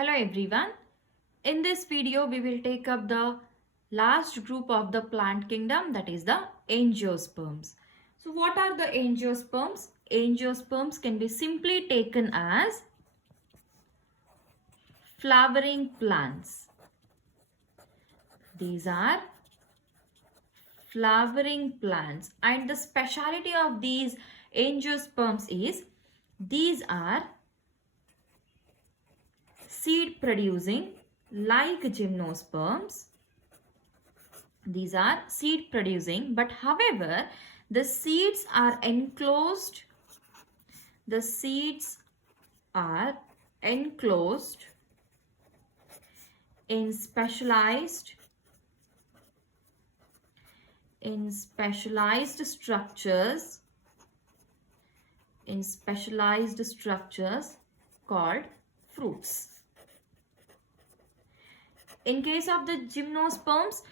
Hello everyone. In this video we will take up the last group of the plant kingdom, that is the angiosperms. So what are the angiosperms? Angiosperms can be simply taken as flowering plants. These are flowering plants, and the speciality of these angiosperms is these are seed producing like gymnosperms. These are seed producing, but however the seeds are enclosed. The seeds are enclosed in specialized structures called fruits. In case of the gymnosperms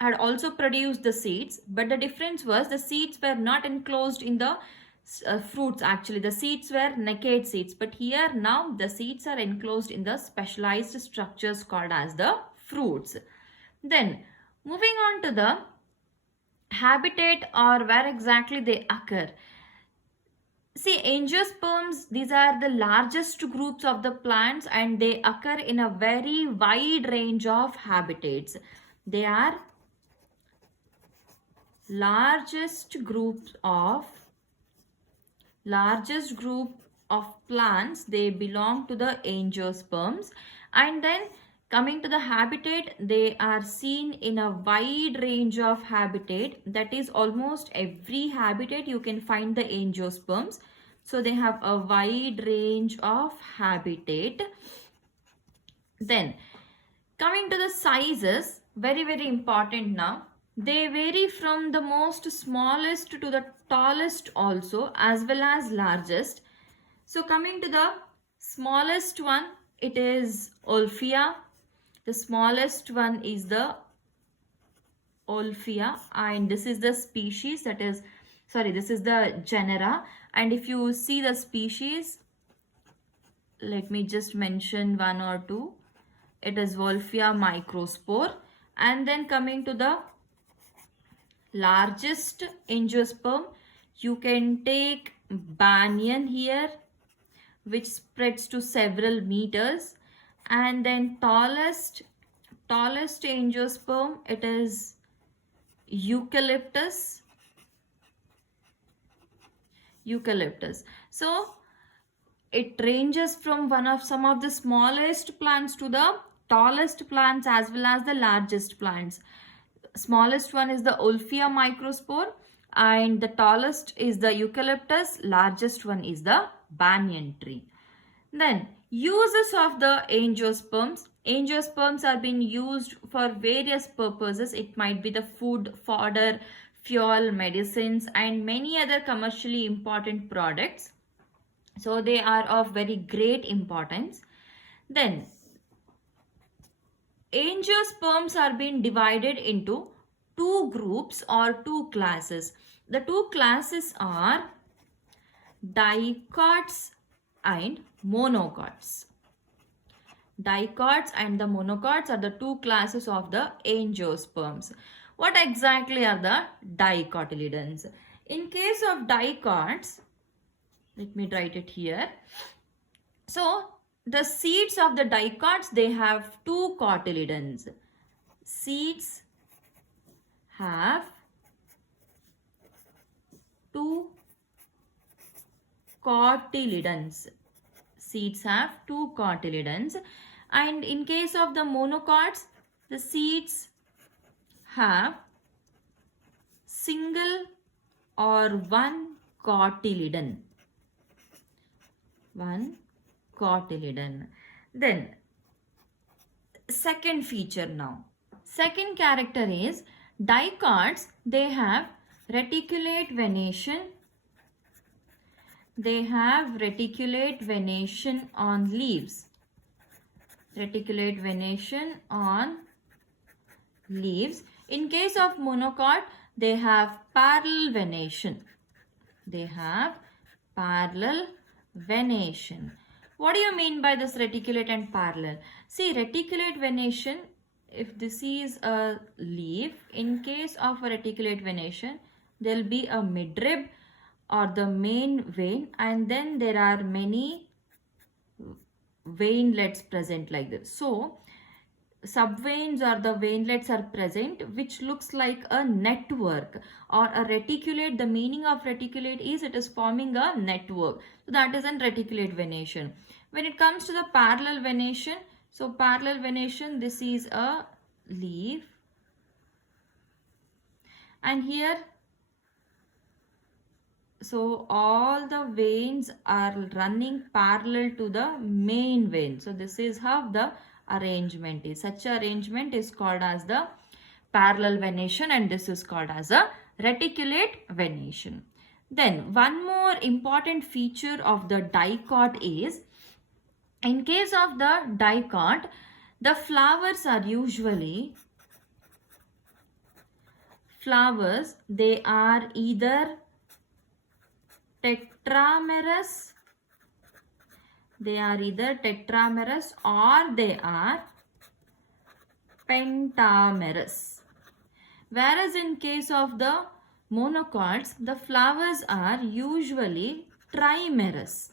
had also produced the seeds, but the difference was the seeds were not enclosed in the fruits. Actually, the seeds were naked seeds, but here now the seeds are enclosed in the specialized structures called as the fruits. Then moving on to the habitat or where exactly they occur. See, angiosperms, these are the largest groups of the plants and they occur in a very wide range of habitats. They are largest group of plants. They belong to the angiosperms. And then coming to the habitat, they are seen in a wide range of habitat. That is almost every habitat you can find the angiosperms. So they have a wide range of habitat. Then coming to the sizes, very important now. They vary from the most smallest to the tallest also, as well as largest. So coming to the smallest one, it is Olphia. The smallest one is the Olphia, and this is the species, that is, sorry, this is the genera. And if you see the species, let me just mention one or two. It is Wolffia microspore. And then coming to the largest angiosperm, you can take banyan here, which spreads to several meters. And then tallest angiosperm, it is eucalyptus. So it ranges from some of the smallest plants to the tallest plants as well as the largest plants. Smallest one is the Olphia microspore and the tallest is the eucalyptus. Largest one is the banyan tree. Then uses of the angiosperms. Angiosperms are being used for various purposes. It might be the food, fodder, fuel, medicines and many other commercially important products. So they are of very great importance. Then angiosperms are being divided into two groups or two classes. The two classes are dicots and monocots. Dicots and the monocots are the two classes of the angiosperms. What exactly are the dicotyledons? In case of dicots, let me write it here. So the seeds of the dicots, they have two cotyledons. Seeds have two cotyledons. Seeds have two cotyledons. And in case of the monocots, the seeds have single or one cotyledon. Then second feature now. Second character is dicots, they have reticulate venation. They have reticulate venation on leaves. Reticulate venation on leaves. In case of monocot, they have parallel venation. What do you mean by this reticulate and parallel? See, reticulate venation, if this is a leaf, in case of a reticulate venation, there will be a midrib or the main vein, and then there are many veinlets present like this. So, subveins or the veinlets are present, which looks like a network. Or a reticulate, the meaning of reticulate is it is forming a network. So that is a reticulate venation. When it comes to the parallel venation, so parallel venation, this is a leaf, and here, so all the veins are running parallel to the main vein. So this is how the arrangement is. Such arrangement is called as the parallel venation, and this is called as a reticulate venation. Then one more important feature of the dicot is, in case of the dicot, the flowers are usually they are either tetramerous, or they are pentamerous. Whereas in case of the monocots, the flowers are usually trimerous.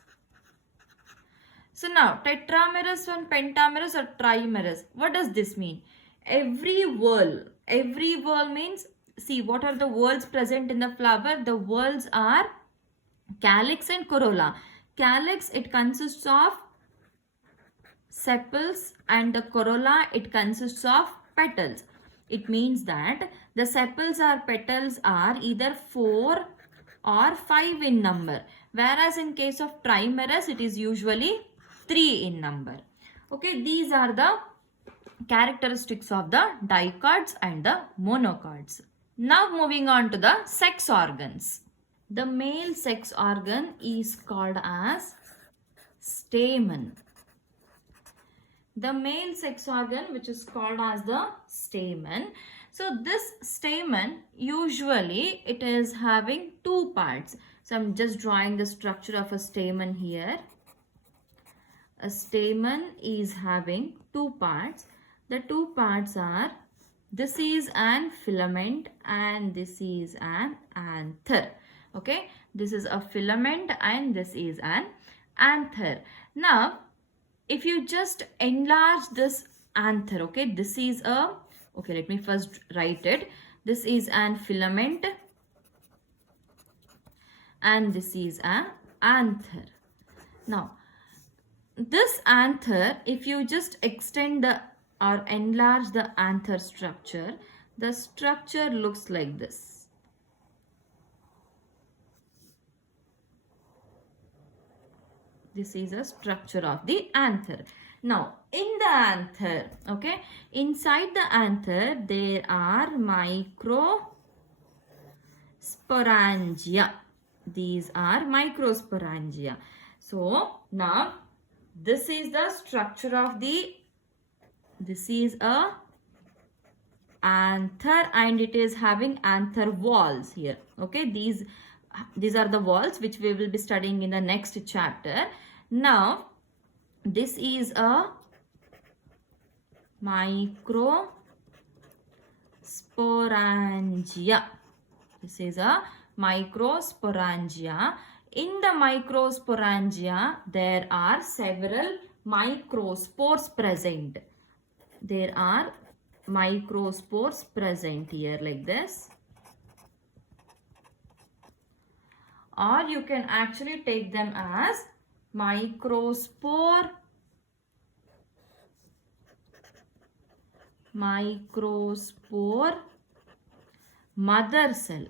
So now, tetramerous and pentamerous or trimerous. What does this mean? Every whorl means, see, what are the whorls present in the flower? The whorls are calyx and corolla. Calyx, it consists of sepals, and the corolla, it consists of petals. It means that the sepals or petals are either 4 or 5 in number, whereas in case of trimerous, it is usually 3 in number. Okay, these are the characteristics of the dicots and the monocots. Now moving on to the sex organs. The male sex organ is called as stamen. The male sex organ, which is called as the stamen. So this stamen, usually it is having 2 parts. So I'm just drawing the structure of a stamen here. A stamen is having 2 parts. The 2 parts are, this is an filament and this is an anther. Okay, this is a filament and this is an anther. Now, if you just enlarge this anther, okay, this is a, okay, let me first write it. This is an filament and this is an anther. Now, this anther, if you just extend the or enlarge the anther structure, the structure looks like this. This is a structure of the anther. Now, in the anther, okay, inside the anther, there are microsporangia. These are microsporangia. So, now, this is the structure of the, this is a anther and it is having anther walls here. Okay, these are the walls which we will be studying in the next chapter. Now, this is a microsporangia. This is a microsporangia. In the microsporangia, there are several microspores present. There are microspores present here like this. Or you can actually take them as microspore mother cell.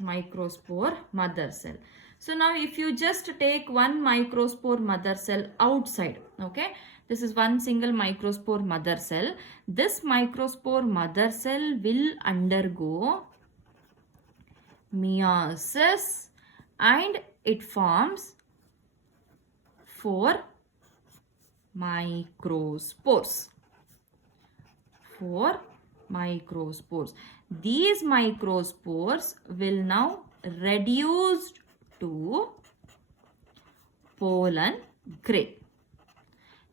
Microspore mother cell. So now if you just take one microspore mother cell outside, okay, this is one single microspore mother cell. This microspore mother cell will undergo meiosis and it forms 4 microspores. 4 microspores. These microspores will now reduce to pollen grain.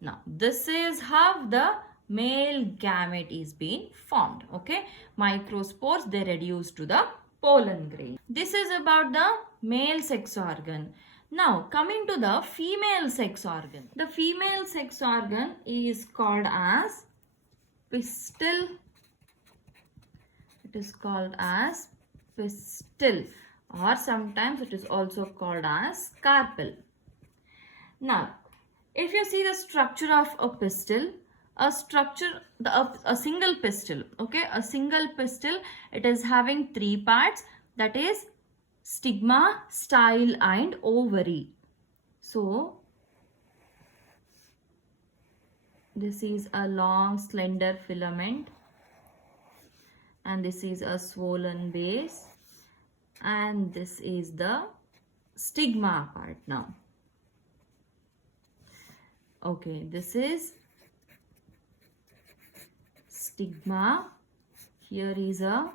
Now, this is how the male gamete is being formed. Okay, microspores, they reduce to the pollen grain. This is about the male sex organ. Now, coming to the female sex organ. The female sex organ is called as pistil. It is called as pistil, or sometimes it is also called as carpel. Now, if you see the structure of a pistil, a single pistil, okay, a single pistil, it is having three parts, that is stigma, style and ovary. So, this is a long slender filament and this is a swollen base and this is the stigma part now. Okay, this is stigma, here is a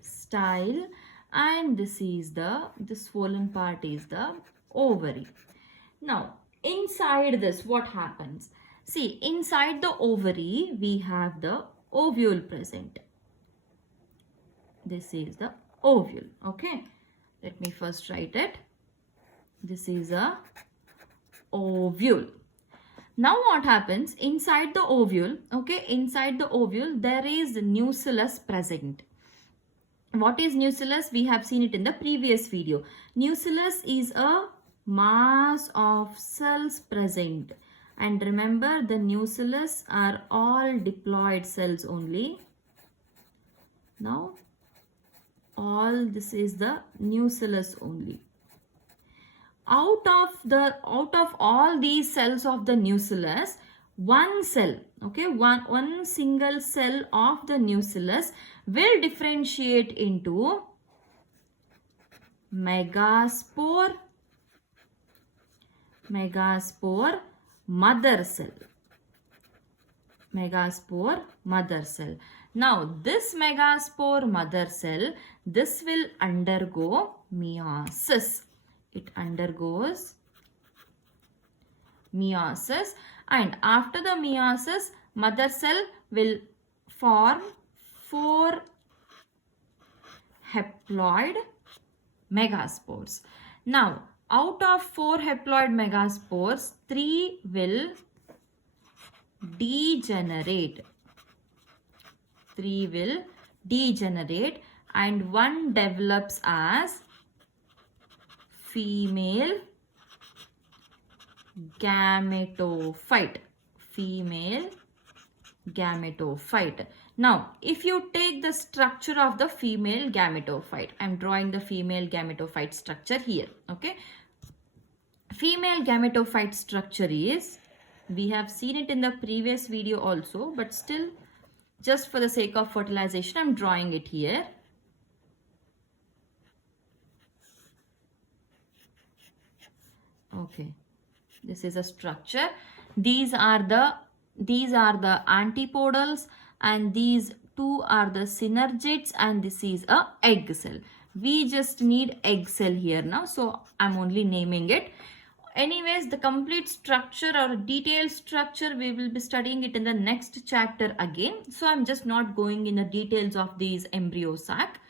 style and this is the swollen part is the ovary. Now, inside this what happens? See, inside the ovary we have the ovule present. This is the ovule, okay. Let me first write it. This is a ovule. Now what happens inside the ovule, okay, inside the ovule there is nucellus present. What is nucellus? We have seen it in the previous video. Nucellus is a mass of cells present, and remember the nucellus are all diploid cells only. Now all this is the nucellus only. Out of all these cells of the nucellus, one cell, okay, one single cell of the nucellus will differentiate into megaspore mother cell. Megaspore mother cell. Now this megaspore mother cell, this will undergo meiosis. It undergoes meiosis, and after the meiosis, mother cell will form 4 haploid megaspores. Now, out of 4 haploid megaspores, 3 will degenerate. 3 will degenerate and 1 develops as female gametophyte. Female gametophyte. Now, if you take the structure of the female gametophyte, I am drawing the female gametophyte structure here. Okay. Female gametophyte structure is, we have seen it in the previous video also, but still, just for the sake of fertilization, I am drawing it here. Okay, this is a structure. These are the antipodals and these 2 are the synergids and this is a egg cell. We just need egg cell here now, so I'm only naming it. Anyways, the complete structure or detailed structure, we will be studying it in the next chapter again. So I'm just not going in the details of these embryo sac.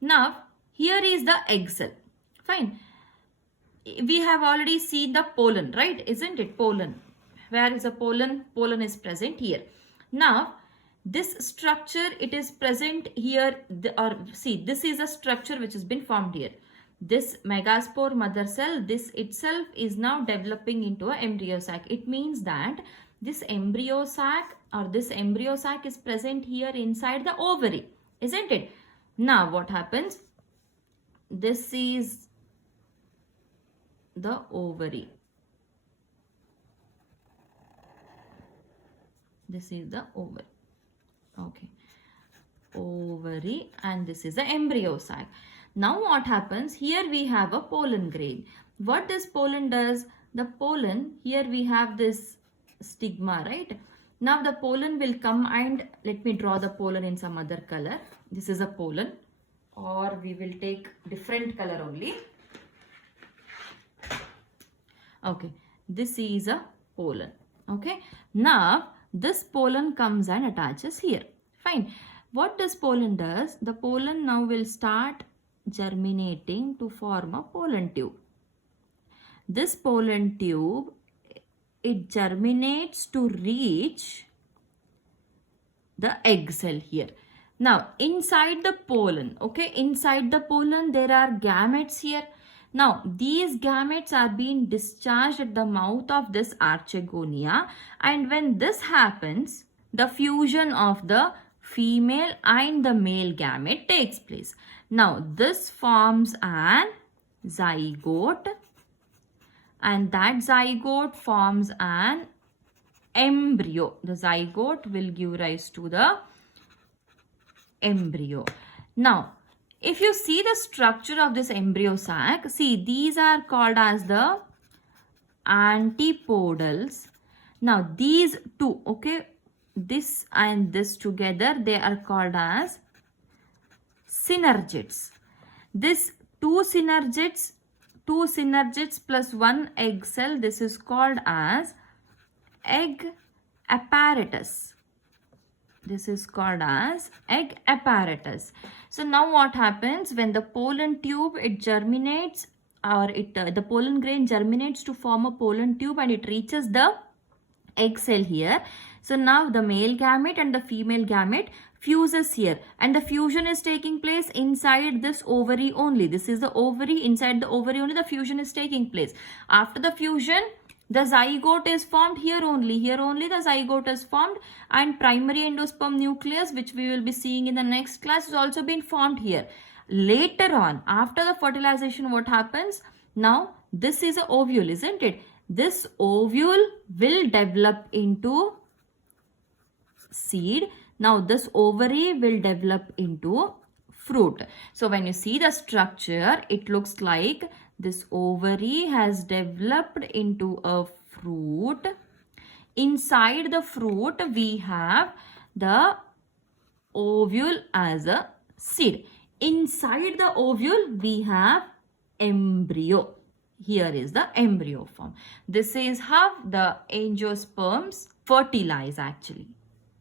Now, here is the egg cell. Fine. We have already seen the pollen, right? Isn't it? Pollen. Where is the pollen? Pollen is present here. Now, this structure, it is present here. See, this is a structure which has been formed here. This megaspore mother cell, this itself is now developing into an embryo sac. It means that this embryo sac or this embryo sac is present here inside the ovary, isn't it? Now, what happens? This is the ovary. This is the ovary. Okay. Ovary, and this is the embryo sac. Now what happens? Here we have a pollen grain. What this pollen does? The pollen, here we have this stigma, right? Now the pollen will come, and let me draw the pollen in some other color. This is a pollen, or we will take different color only. Okay, this is a pollen. Okay, now this pollen comes and attaches here. Fine. What this pollen does, the pollen now will start germinating to form a pollen tube. This pollen tube, it germinates to reach the egg cell here. Now inside the pollen, okay, inside the pollen there are gametes here. Now these gametes are being discharged at the mouth of this archegonia, and when this happens, the fusion of the female and the male gamete takes place. Now this forms an zygote, and that zygote forms an embryo. The zygote will give rise to the embryo. Now, if you see the structure of this embryo sac, see, these are called as the antipodals. Now, these two, okay, this and this together, they are called as synergids. This two synergids plus one egg cell, this is called as egg apparatus. This is called as egg apparatus. So now what happens when the pollen tube, it germinates, or the pollen grain germinates to form a pollen tube, and it reaches the egg cell here. So now the male gamete and the female gamete fuses here, and the fusion is taking place inside this ovary only. This is the ovary. Inside the ovary only the fusion is taking place. After the fusion, the zygote is formed here only. Here only the zygote is formed, and primary endosperm nucleus, which we will be seeing in the next class, is also been formed here. Later on, after the fertilization, what happens? Now this is an ovule, isn't it? This ovule will develop into seed. Now this ovary will develop into fruit. So when you see the structure, it looks like this ovary has developed into a fruit. Inside the fruit, we have the ovule as a seed. Inside the ovule, we have embryo. Here is the embryo form. This is how the angiosperms fertilize actually.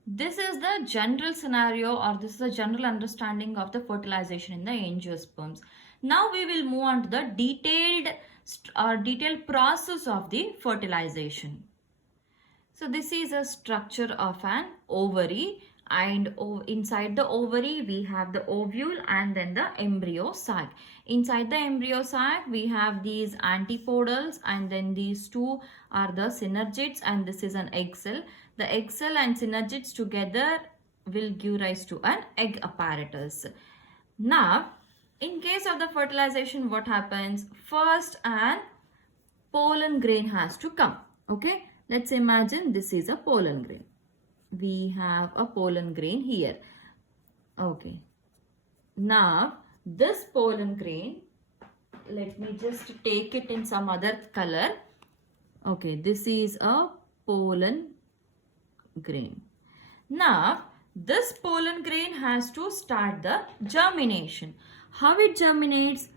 This is the general scenario, or this is the general understanding of the fertilization in the angiosperms. Now we will move on to the detailed process of the fertilization. So this is a structure of an ovary, and inside the ovary we have the ovule and then the embryo sac. Inside the embryo sac we have these antipodals, and then these two are the synergids, and this is an egg cell. The egg cell and synergids together will give rise to an egg apparatus. Now, in case of the fertilization, what happens? First, an pollen grain has to come. Okay, let's imagine this is a pollen grain. We have a pollen grain here. Okay, now this pollen grain, let me just take it in some other color. Okay, this is a pollen grain. Now this pollen grain has to start the germination. How it germinates?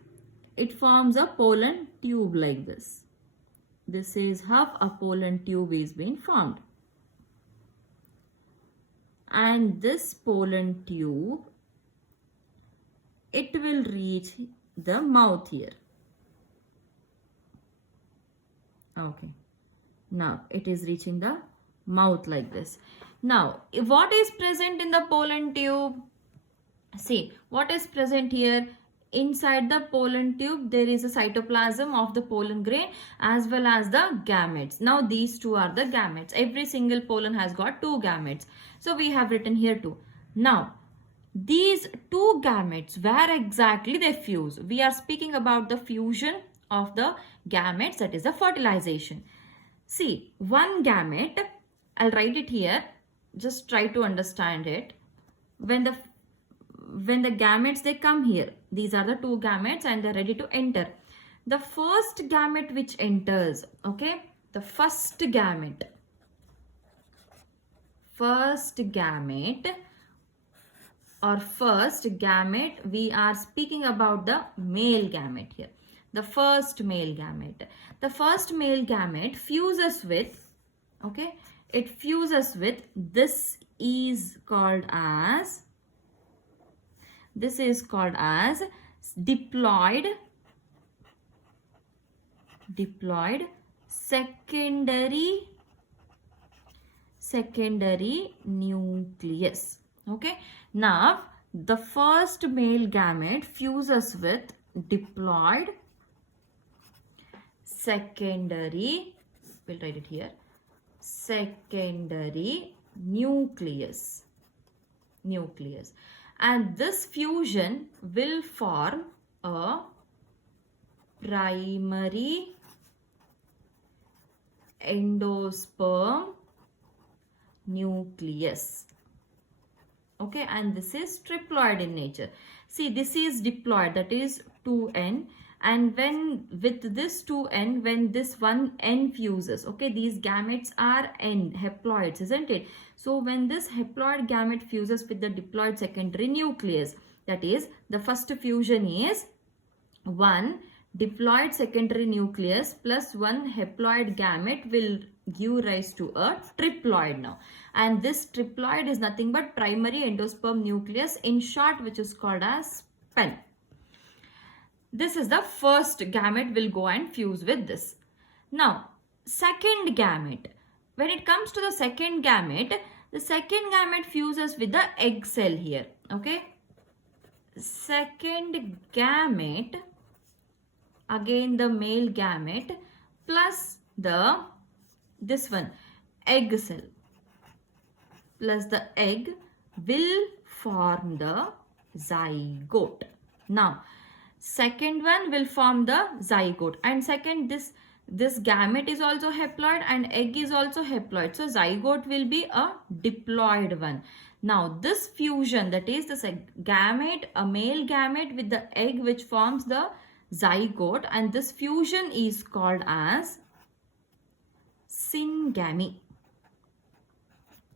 It forms a pollen tube like this. This is how a pollen tube is being formed. And this pollen tube, it will reach the mouth here. Okay, now it is reaching the mouth like this. Now what is present in the pollen tube? See, what is present here? Inside the pollen tube there is a cytoplasm of the pollen grain as well as the gametes. Now these two are the gametes. Every single pollen has got two gametes. So we have written here too. Now these two gametes, where exactly they fuse? We are speaking about the fusion of the gametes, that is the fertilization. See, one gamete, I'll write it here, just try to understand it. When the gametes, they come here, these are the two gametes and they're ready to enter. The first gamete which enters, okay, the first gamete or first gamete, we are speaking about the male gamete here. the first male gamete. The first male gamete fuses with, okay, it fuses with, this is called as diploid secondary nucleus. Okay, now the first male gamete fuses with diploid secondary, we'll write it here, secondary nucleus, and this fusion will form a primary endosperm nucleus. Okay, and this is triploid in nature. See, this is diploid, that is 2n, and when with this 2n, when this one n fuses, okay, these gametes are n, haploids, isn't it? So when this haploid gamete fuses with the diploid secondary nucleus, that is, the first fusion is one diploid secondary nucleus plus one haploid gamete will give rise to a triploid now, and this triploid is nothing but primary endosperm nucleus, in short, which is called as PEN. This is the first gamete will go and fuse with this. Now, second gamete. When it comes to the second gamete fuses with the egg cell here. Okay. Second gamete, again the male gamete plus this one egg cell plus the egg will form the zygote. Now, second one will form the zygote, and second this gamete is also haploid and egg is also haploid, so zygote will be a diploid one. Now this fusion, that is the gamete, a male gamete with the egg which forms the zygote, and this fusion is called as syngamy.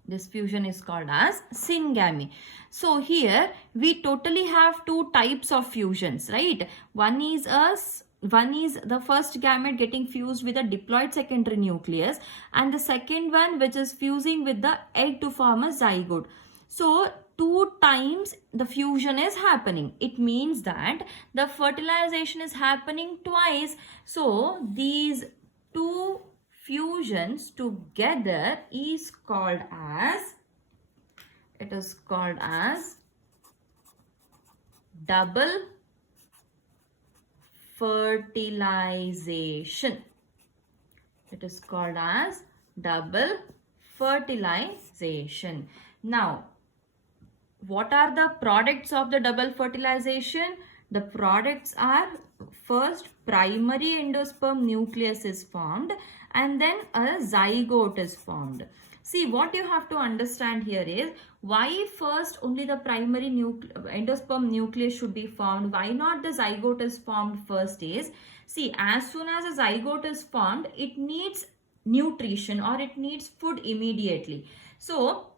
This fusion is called as syngamy. So here we totally have two types of fusions, right? One is the first gamete getting fused with a diploid secondary nucleus, and the second one which is fusing with the egg to form a zygote. So two times the fusion is happening. It means that the fertilization is happening twice. So these two fusions together is called as, it is called as double fertilization. It is called as double fertilization. Now, what are the products of the double fertilization? The products are, first, primary endosperm nucleus is formed, and then a zygote is formed. See, what you have to understand here is, why first only the primary endosperm nucleus should be formed? Why not the zygote is formed first is, see, as soon as a zygote is formed, it needs nutrition or it needs food immediately. So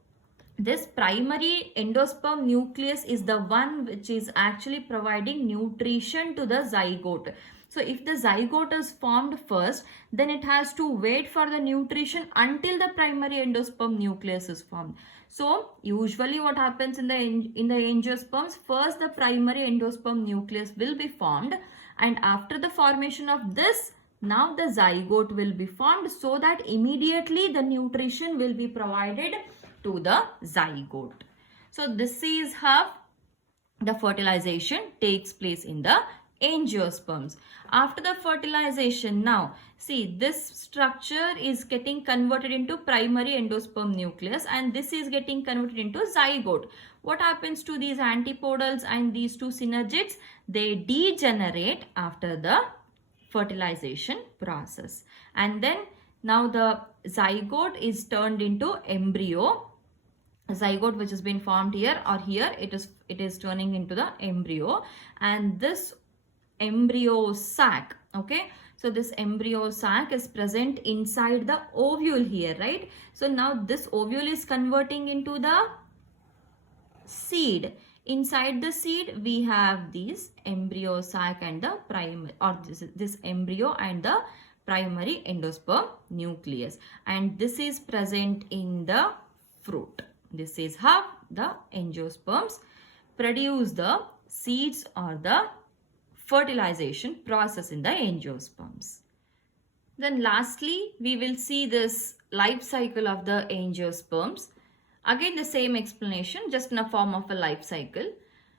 this primary endosperm nucleus is the one which is actually providing nutrition to the zygote. So if the zygote is formed first, then it has to wait for the nutrition until the primary endosperm nucleus is formed. So usually what happens in the angiosperms, first the primary endosperm nucleus will be formed, and after the formation of this, now the zygote will be formed, so that immediately the nutrition will be provided to the zygote. So this is how the fertilization takes place in the angiosperms. After the fertilization, now see, this structure is getting converted into primary endosperm nucleus, and this is getting converted into zygote. What happens to these antipodals and these two synergids? They degenerate after the fertilization process, and then now the zygote is turned into embryo. A zygote which has been formed here or here, it is turning into the embryo, and this embryo sac, okay, so this embryo sac is present inside the ovule here, right? So now this ovule is converting into the seed. Inside the seed, we have this embryo sac and the primary, or this embryo and the primary endosperm nucleus. And this is present in the fruit. This is how the angiosperms produce the seeds or the fertilization process in the angiosperms. Then lastly, we will see this life cycle of the angiosperms. Again, the same explanation, just in a form of a life cycle.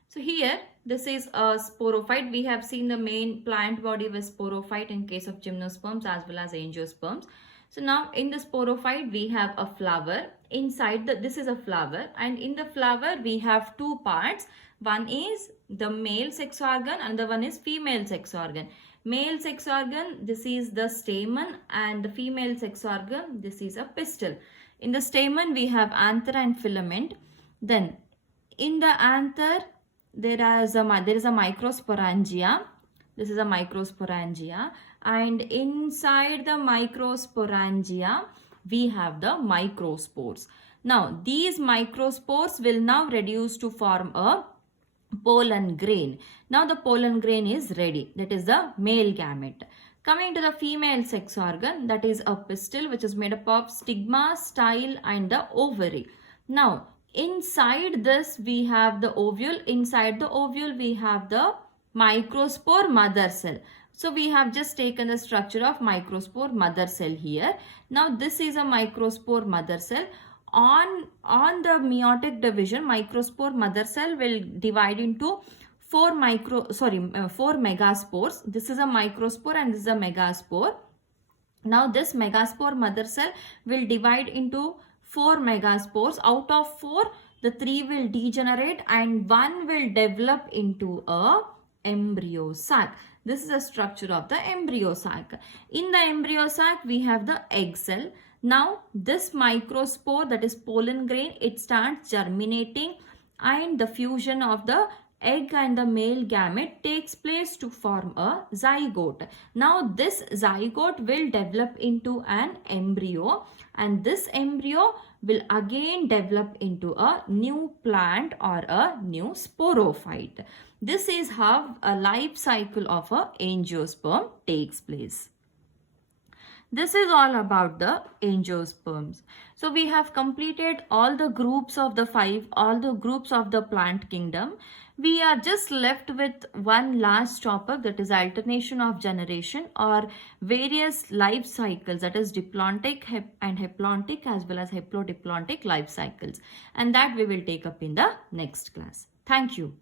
So here, this is a sporophyte. We have seen the main plant body was sporophyte in case of gymnosperms as well as angiosperms. So now in the sporophyte, we have a flower. Inside this is a flower, and in the flower, we have two parts. One is the male sex organ and the one is female sex organ. Male sex organ, this is the stamen, and the female sex organ, this is a pistil. In the stamen, we have anther and filament. Then, in the anther, there is a microsporangia. This is a microsporangia. And inside the microsporangia, we have the microspores. Now, these microspores will now reduce to form a pollen grain. Now, the pollen grain is ready. That is the male gamete. Coming to the female sex organ, that is a pistil, which is made up of stigma, style and the ovary. Now, inside this we have the ovule. Inside the ovule we have the microspore mother cell. So, we have just taken the structure of microspore mother cell here. Now, this is a microspore mother cell. On the meiotic division, microspore mother cell will divide into four megaspores. This is a microspore and this is a megaspore. Now this megaspore mother cell will divide into 4 megaspores. Out of 4, the 3 will degenerate and 1 will develop into a embryo sac. This is the structure of the embryo sac. In the embryo sac, we have the egg cell. Now this microspore, that is pollen grain, it starts germinating and the fusion of the egg and the male gamete takes place to form a zygote. Now this zygote will develop into an embryo, and this embryo will again develop into a new plant or a new sporophyte. This is how a life cycle of a angiosperm takes place. This is all about the angiosperms. So we have completed all the groups of the plant kingdom. We are just left with one last topic, that is alternation of generation or various life cycles, that is diplontic and haplontic as well as haplodiplontic life cycles, and that we will take up in the next class. Thank you.